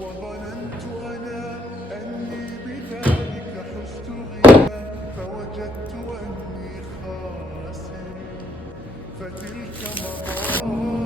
وظننت أنا أني بذلك حزت غنى، فوجدت أني خاسر، فتلك مضى